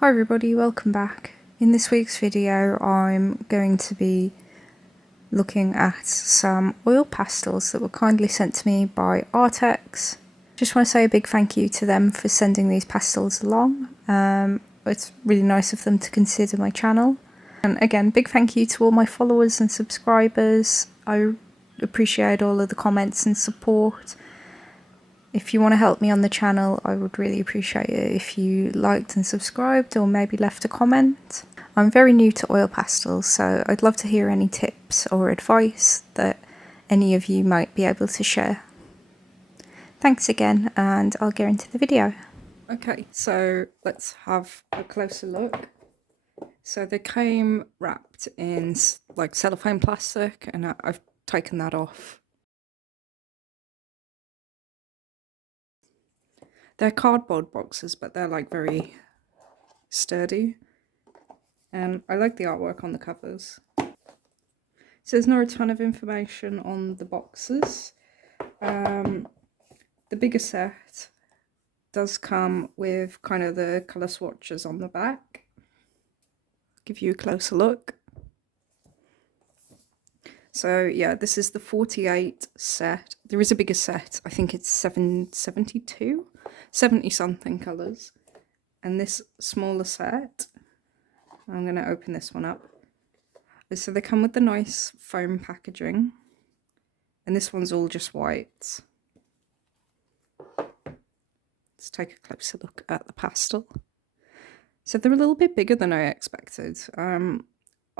Hi everybody, welcome back. In this week's video I'm going to be looking at some oil pastels that were kindly sent to me by Arrtx. Just want to say a big thank you to them for sending these pastels along. It's really nice of them to consider my channel. And again, big thank you to all my followers and subscribers. I appreciate all of the comments and support. If you want to help me on the channel, I would really appreciate it if you liked and subscribed or maybe left a comment. I'm very new to oil pastels, so I'd love to hear any tips or advice that any of you might be able to share. Thanks again, and I'll get into the video. Okay, so let's have a closer look. So they came wrapped in like cellophane plastic, and I've taken that off. They're cardboard boxes, but they're like very sturdy. And I like the artwork on the covers. So there's not a ton of information on the boxes. The bigger set does come with kind of the colour swatches on the back. Give you a closer look. So yeah, this is the 48 set. There is a bigger set. I think it's 772, 70 something colours. And this smaller set, I'm going to open this one up. So they come with the nice foam packaging. And this one's all just white. Let's take a closer look at the pastel. So they're a little bit bigger than I expected.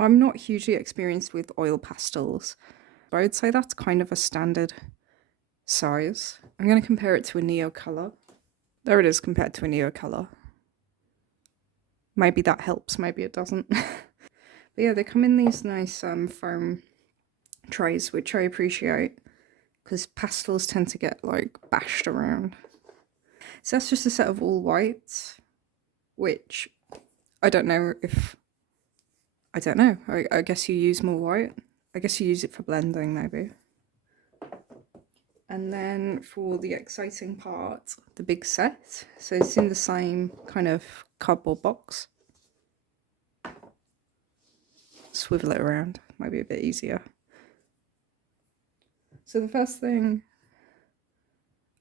I'm not hugely experienced with oil pastels, but I would say that's kind of a standard size. I'm going to compare it to a Neo colour. There it is compared to a Neo colour. Maybe that helps, maybe it doesn't. But yeah, they come in these nice foam trays, which I appreciate, because pastels tend to get like bashed around. So that's just a set of all whites, which I don't know if, I guess you use more white. I guess you use it for blending maybe. And then for the exciting part, the big set. So it's in the same kind of cardboard box. Swivel it around, might be a bit easier. So the first thing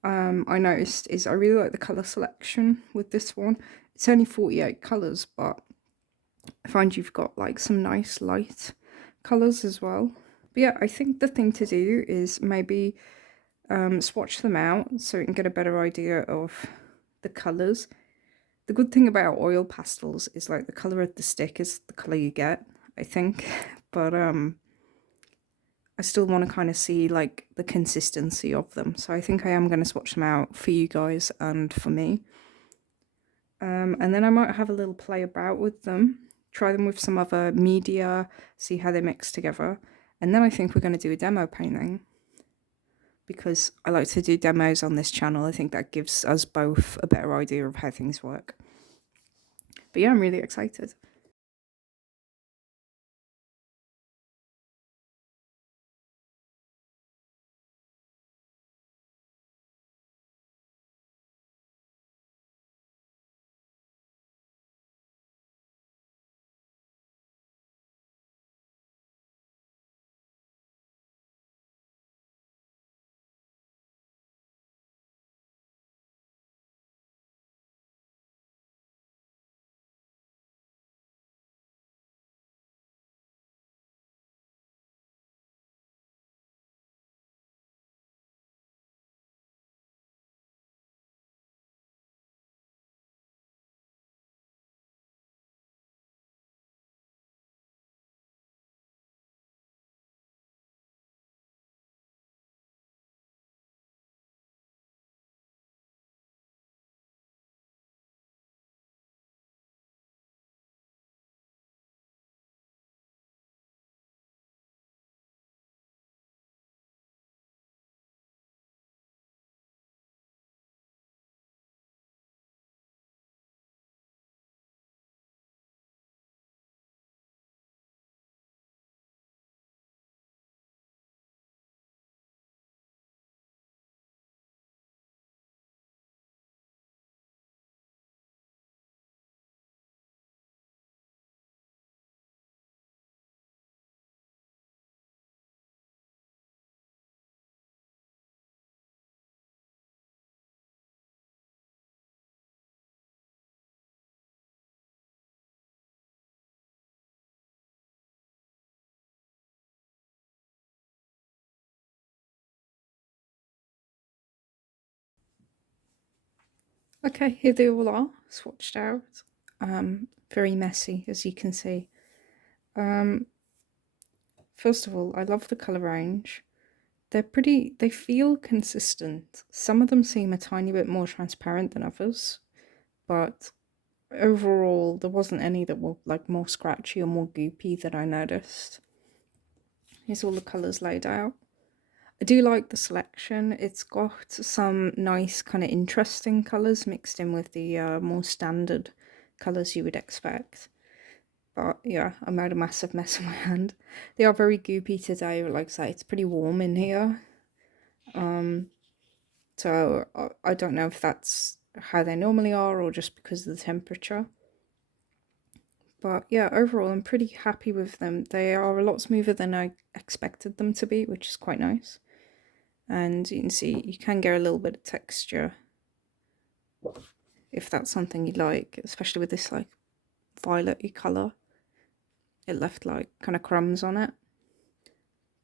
I noticed is I really like the colour selection with this one. It's only 48 colours, but I find you've got like some nice light colours as well. But yeah, I think the thing to do is maybe swatch them out so you can get a better idea of the colours. The good thing about oil pastels is like the colour of the stick is the colour you get, I think. But I still want to kind of see like the consistency of them. So I think I am going to swatch them out for you guys and for me. And then I might have a little play about with them, try them with some other media, see how they mix together. And then I think we're going to do a demo painting, because I like to do demos on this channel. I think that gives us both a better idea of how things work. But yeah, I'm really excited. Okay, here they all are, swatched out. Very messy, as you can see. First of all, I love the colour range. They feel consistent. Some of them seem a tiny bit more transparent than others, but overall there wasn't any that were like more scratchy or more goopy that I noticed. Here's all the colours laid out. I do like the selection. It's got some nice kind of interesting colours mixed in with the more standard colours you would expect. But yeah, I made a massive mess of my hand. They are very goopy today, but like I say, it's pretty warm in here. So I don't know if that's how they normally are or just because of the temperature. But yeah, overall I'm pretty happy with them. They are a lot smoother than I expected them to be, which is quite nice. And you can see you can get a little bit of texture if that's something you like, especially with this like violet-y colour. It left like kind of crumbs on it.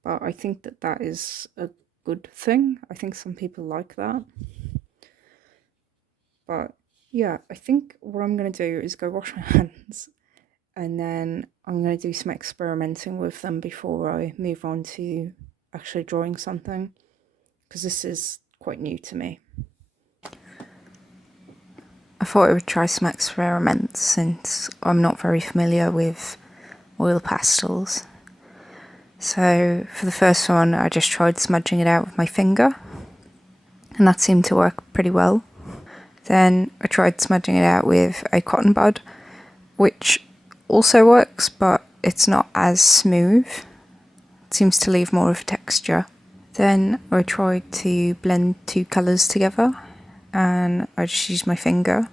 But I think that that is a good thing. I think some people like that. But yeah, I think what I'm going to do is go wash my hands and then I'm going to do some experimenting with them before I move on to actually drawing something, because this is quite new to me. I thought I would try some experiments since I'm not very familiar with oil pastels. So for the first one I just tried smudging it out with my finger and that seemed to work pretty well. Then I tried smudging it out with a cotton bud, which also works, but it's not as smooth. It seems to leave more of a texture. Then I tried to blend two colours together and I just used my finger.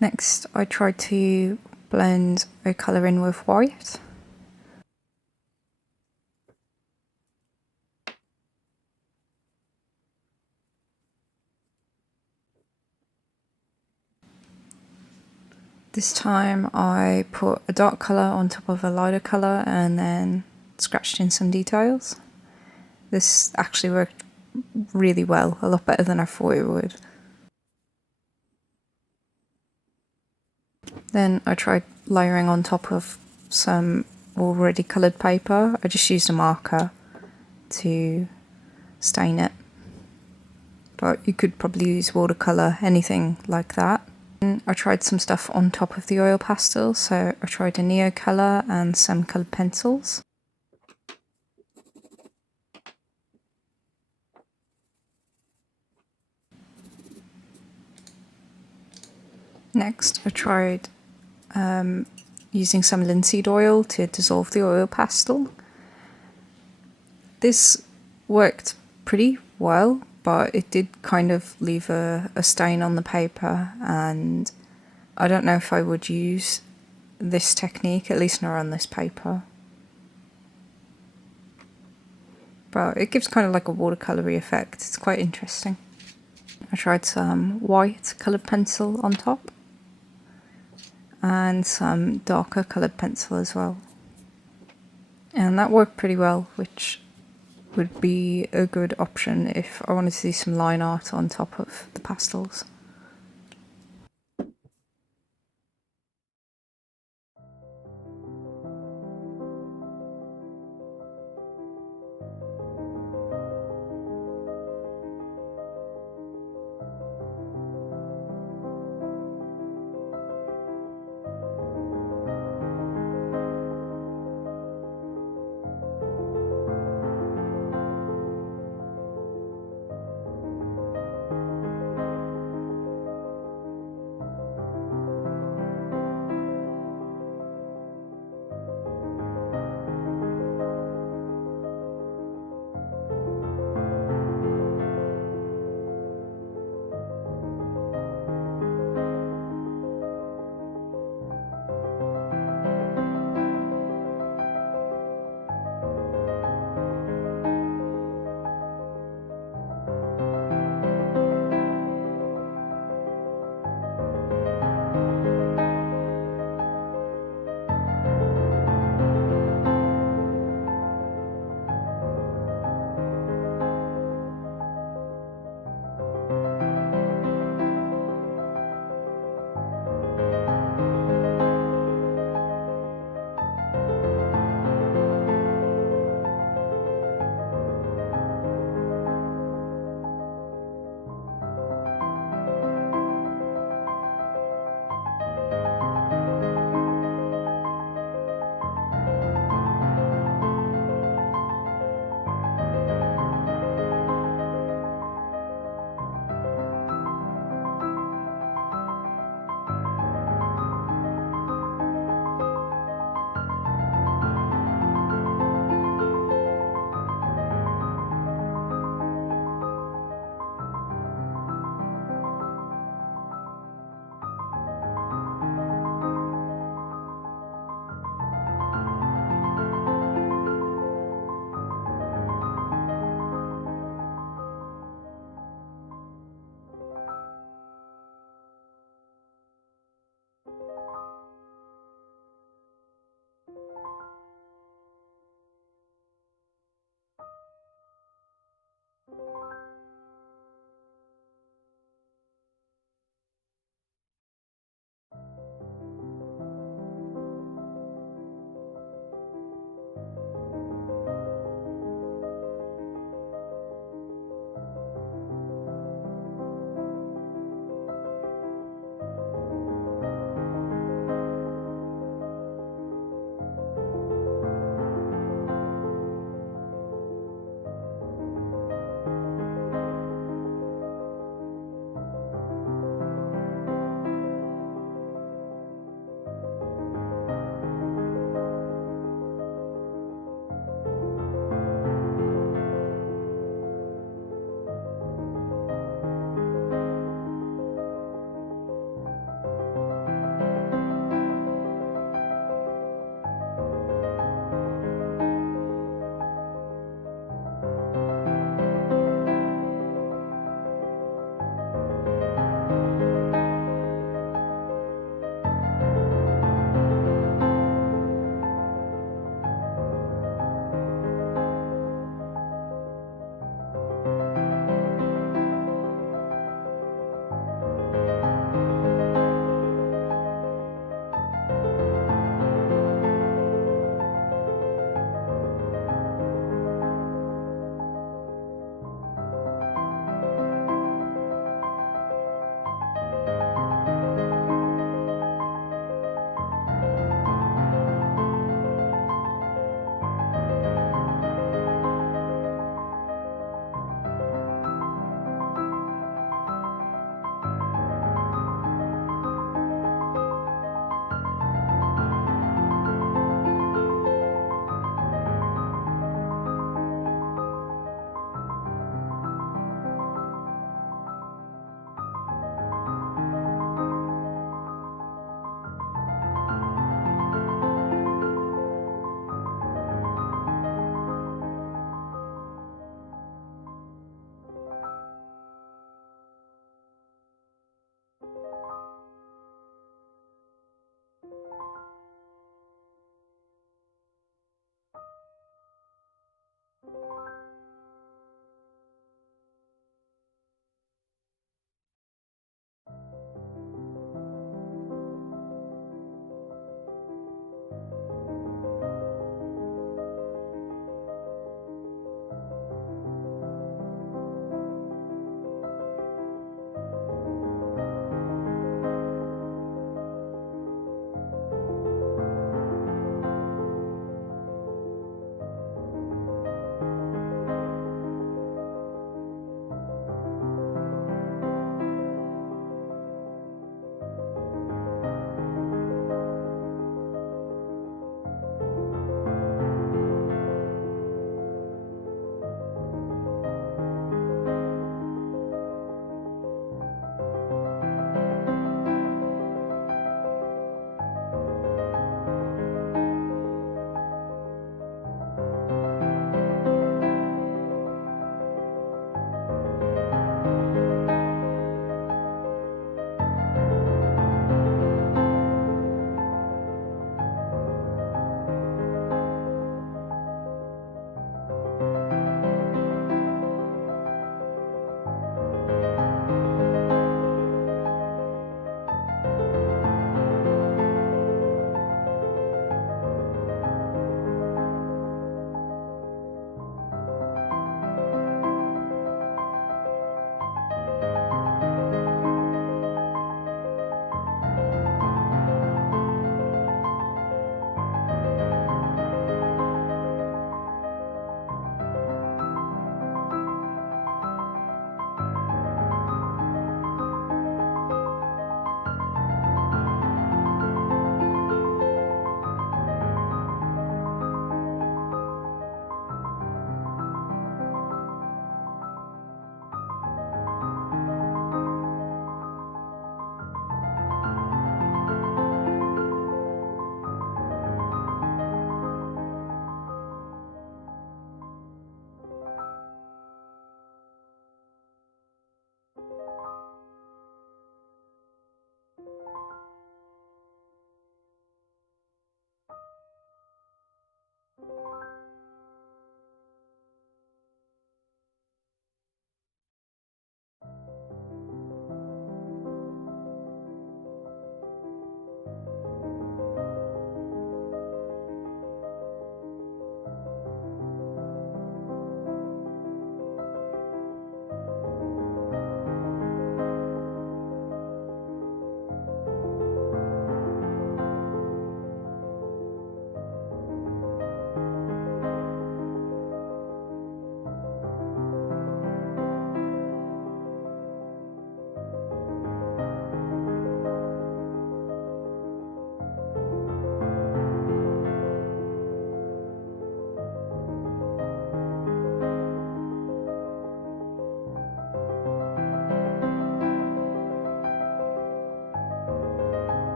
Next I tried to blend a colour in with white. This time I put a dark colour on top of a lighter colour and then scratched in some details. This actually worked really well, a lot better than I thought it would. Then I tried layering on top of some already coloured paper. I just used a marker to stain it. But you could probably use watercolour, anything like that. And I tried some stuff on top of the oil pastel, so I tried a neo colour and some coloured pencils. Next I tried using some linseed oil to dissolve the oil pastel. This worked pretty well, but it did kind of leave a stain on the paper, and I don't know if I would use this technique, at least not on this paper. But it gives kind of like a watercolory effect. It's quite interesting. I tried some white coloured pencil on top and some darker coloured pencil as well. And that worked pretty well, which would be a good option if I wanted to do some line art on top of the pastels.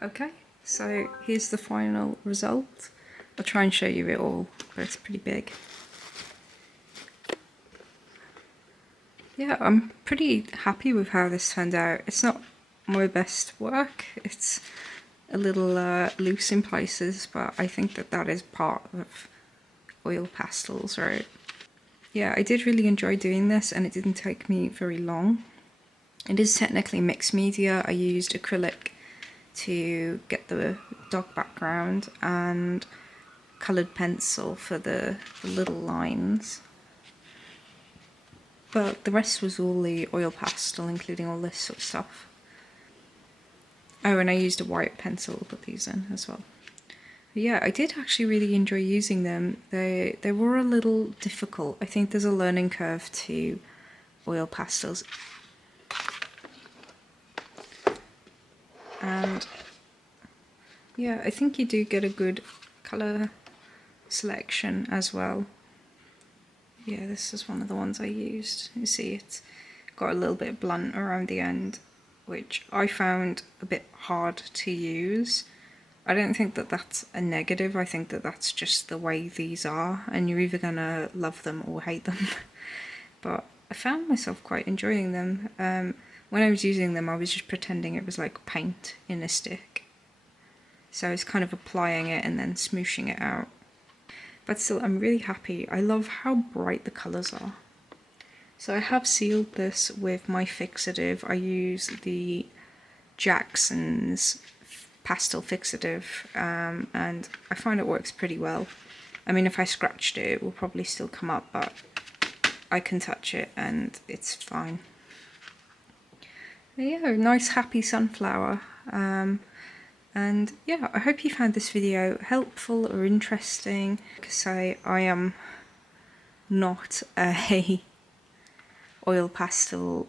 Okay, so here's the final result. I'll try and show you it all, but it's pretty big. Yeah, I'm pretty happy with how this turned out. It's not my best work, it's a little loose in places, but I think that that is part of oil pastels, right? Yeah, I did really enjoy doing this and it didn't take me very long. It is technically mixed media. I used acrylic to get the dog background and coloured pencil for the little lines. But the rest was all the oil pastel, including all this sort of stuff. Oh, and I used a white pencil to put these in as well. But yeah, I did actually really enjoy using them. They were a little difficult. I think there's a learning curve to oil pastels. And yeah, I think you do get a good colour selection as well. Yeah, this is one of the ones I used. You see it's got a little bit blunt around the end, which I found a bit hard to use. I don't think that that's a negative, I think that that's just the way these are, and you're either gonna love them or hate them. But I found myself quite enjoying them. When I was using them, I was just pretending it was like paint in a stick. So I was kind of applying it and then smooshing it out. But still, I'm really happy. I love how bright the colours are. So I have sealed this with my fixative. I use the Jackson's Pastel Fixative, and I find it works pretty well. I mean, if I scratched it, it will probably still come up, but I can touch it and it's fine. Yeah, nice happy sunflower. And yeah, I hope you found this video helpful or interesting. Like I say, I am not a oil pastel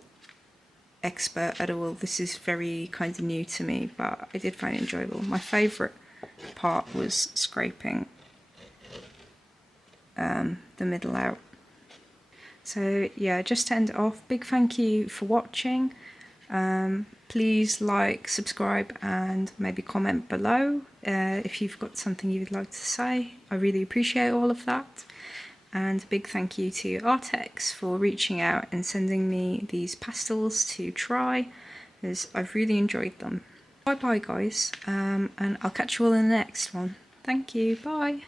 expert at all. This is very kind of new to me, but I did find it enjoyable. My favourite part was scraping the middle out. So yeah, just to end it off, big thank you for watching. Please like, subscribe and maybe comment below if you've got something you'd like to say. I really appreciate all of that. And a big thank you to Arrtx for reaching out and sending me these pastels to try, as I've really enjoyed them. Bye bye guys, and I'll catch you all in the next one. Thank you, bye.